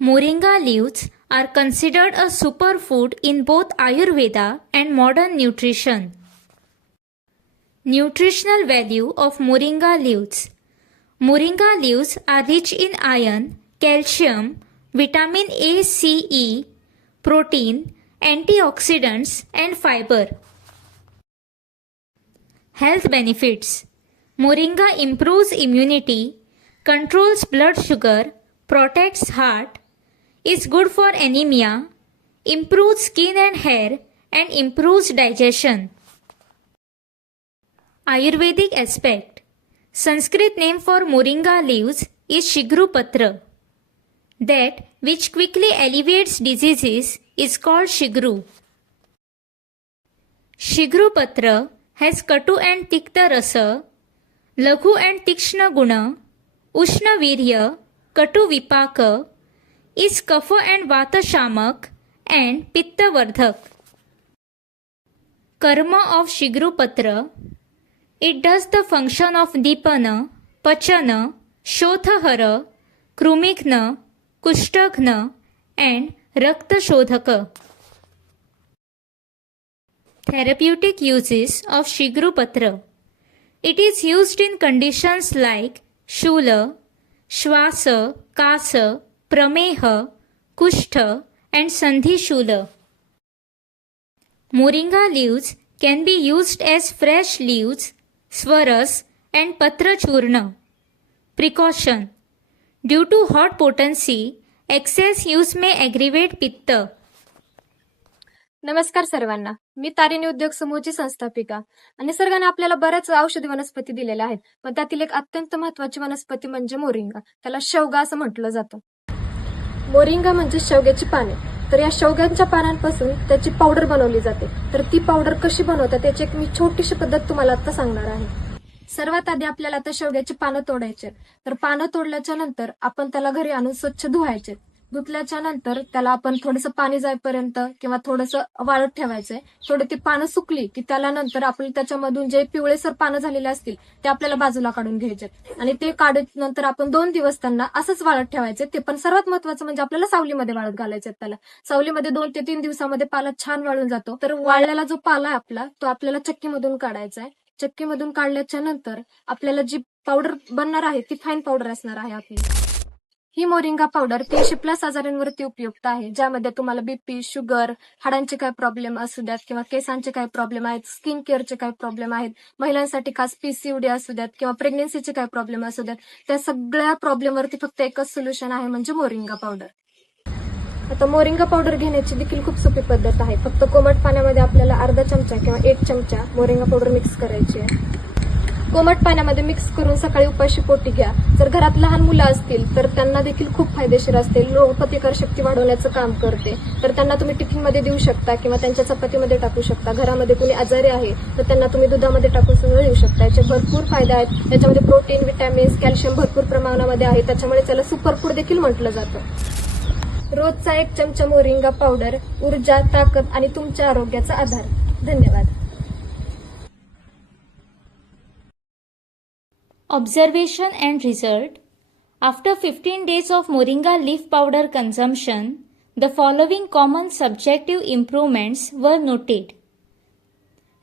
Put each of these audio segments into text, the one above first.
Moringa leaves are considered a superfood in both Ayurveda and modern nutrition. Nutritional value of Moringa leaves. Moringa leaves are rich in iron, calcium, vitamin A, C, E, protein, antioxidants and fiber. Health benefits. Moringa improves immunity, controls blood sugar, protects heart, is good for anemia, improves skin and hair, and improves digestion. Ayurvedic aspect. Sanskrit name for Moringa leaves is Shigrupatra. That which quickly alleviates diseases is called Shigru. Shigrupatra has Katu and Tikta rasa, Laghu and Tikshna guna, Ushna virya, Katu vipaka, is Kapha and Vata shamak and Pitta vardhak. Karma of Shigrupatra. It does the function of Dipana, Pachana, Shothahara, Krumikna, Kushtaghna and Rakta Shodhaka. Therapeutic uses of Shigrupatra. It is used in conditions like Shula, Shwasa, Kasa, Prameha, Kushtha and Sandhi Shula. Moringa leaves can be used as fresh leaves, swaras and patra churna. Precaution. Due to hot potency, excess use may aggravate pitta. नमस्कार सर्वांना. मी तारिणी उद्योग समूहाची संस्थापिका. आणि निसर्गाने आपल्याला बऱ्याच औषधी वनस्पती दिलेल्या आहेत, पण त्यातील एक अत्यंत महत्त्वाची वनस्पती म्हणजे मोरिंगा. त्याला शेवगा असं म्हटलं जातं. मोरिंगा म्हणजे शेवग्याची पाने. तर या शेवग्यांच्या पानांपासून त्याची पावडर बनवली जाते. तर ती पावडर कशी बनवतात त्याची एक मी छोटीशी पद्धत तुम्हाला आता सांगणार आहे. सर्वात आधी आपल्याला आता शेवग्याची पानं तोडायचे. तर पानं तोडल्याच्या नंतर आपण त्याला घरी आणून स्वच्छ धुवायचे. धुतल्याच्या नंतर त्याला आपण थोडंसं पाणी जाईपर्यंत किंवा थोडंसं वाळत ठेवायचंय. थोडी ती पानं सुकली की त्याला नंतर आपण त्याच्यामधून जे पिवळेसर पानं झालेले असतील ते आपल्याला बाजूला काढून घ्यायचे आणि ते काढल्यानंतर आपण 2 दिवस त्यांना असंच वाळत ठेवायचे. ते पण सर्वात महत्वाचं म्हणजे आपल्याला सावलीमध्ये वाळत घालायचे. त्याला सावलीमध्ये 2 ते 3 दिवसामध्ये पाला छान वाळून जातो. तर वाळलेला जो पाला आहे आपला तो आपल्याला चक्कीमधून काढायचा आहे. चक्कीमधून काढल्याच्या नंतर आपल्याला जी पावडर बनणार आहे ती फाईन पावडर असणार आहे आपली. ही मोरिंगा पावडर 300+ आजारांवरती उपयुक्त आहे, ज्यामध्ये तुम्हाला बीपी, शुगर, हाडांचे काय प्रॉब्लेम असू द्यात किंवा केसांचे काय प्रॉब्लेम आहेत, स्किन केअरचे काय प्रॉब्लेम आहेत, महिलांसाठी खास पीसीओडी असू द्यात किंवा प्रेग्नन्सीचे काय प्रॉब्लेम असू द्यात, त्या सगळ्या प्रॉब्लेमवरती फक्त एकच सोल्युशन आहे म्हणजे मोरिंगा पावडर. आता मोरिंगा पावडर घेण्याची देखील खूप सोपी पद्धत आहे. फक्त कोमट पाण्यामध्ये आपल्याला अर्धा चमचा किंवा 1 चमचा मोरिंगा पावडर मिक्स करायची आहे. कोमट पाण्यामध्ये मिक्स करून सकाळी उपाशी पोटी घ्या. जर घरात लहान मुलं असतील तर त्यांना देखील खूप फायदेशीर असते. रोगप्रतिकार शक्ती वाढवण्याचं काम करते. तर त्यांना तुम्ही टिफिनमध्ये देऊ शकता किंवा त्यांच्या चपातीमध्ये टाकू शकता. घरामध्ये कुणी आजारी आहे तर त्यांना तुम्ही दुधामध्ये टाकून सुद्धा देऊ शकता. याचे भरपूर फायदे आहेत. याच्यामध्ये प्रोटीन, विटॅमिन्स, कॅल्शियम भरपूर प्रमाणामध्ये आहे. त्याच्यामुळे त्याला सुपरफूड देखील म्हटलं जातं. रोजचा 1 चमचा मोरिंगा पावडर ऊर्जा, ताकद आणि तुमच्या आरोग्याचा आधार. धन्यवाद. Observation and result. After 15 days of moringa leaf powder consumption, the following common subjective improvements were noted.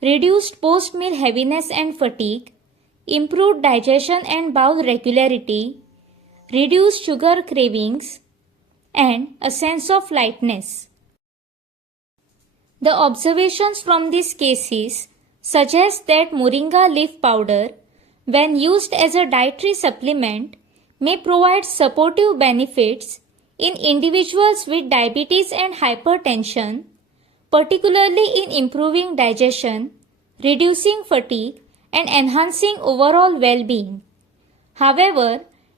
Reduced post-meal heaviness and fatigue, improved digestion and bowel regularity, reduced sugar cravings, and a sense of lightness. The observations from these cases suggest that moringa leaf powder, when used as a dietary supplement, may provide supportive benefits in individuals with diabetes and hypertension, particularly in improving digestion, reducing fatigue, and enhancing overall well-being. However,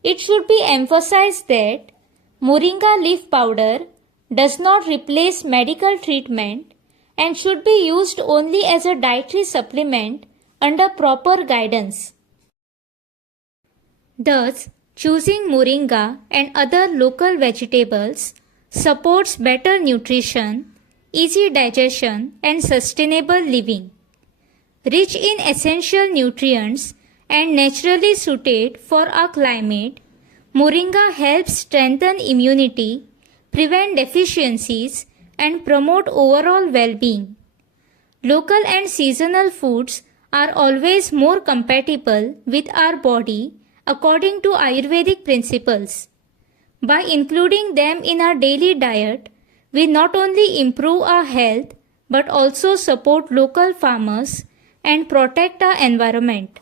it should be emphasized that moringa leaf powder does not replace medical treatment and should be used only as a dietary supplement under proper guidance. Thus, choosing moringa and other local vegetables supports better nutrition, easy digestion, and sustainable living. Rich in essential nutrients and naturally suited for our climate, moringa helps strengthen immunity, prevent deficiencies, and promote overall well-being. Local and seasonal foods are always more compatible with our body according to Ayurvedic principles. By including them in our daily diet, we not only improve our health but also support local farmers and protect our environment.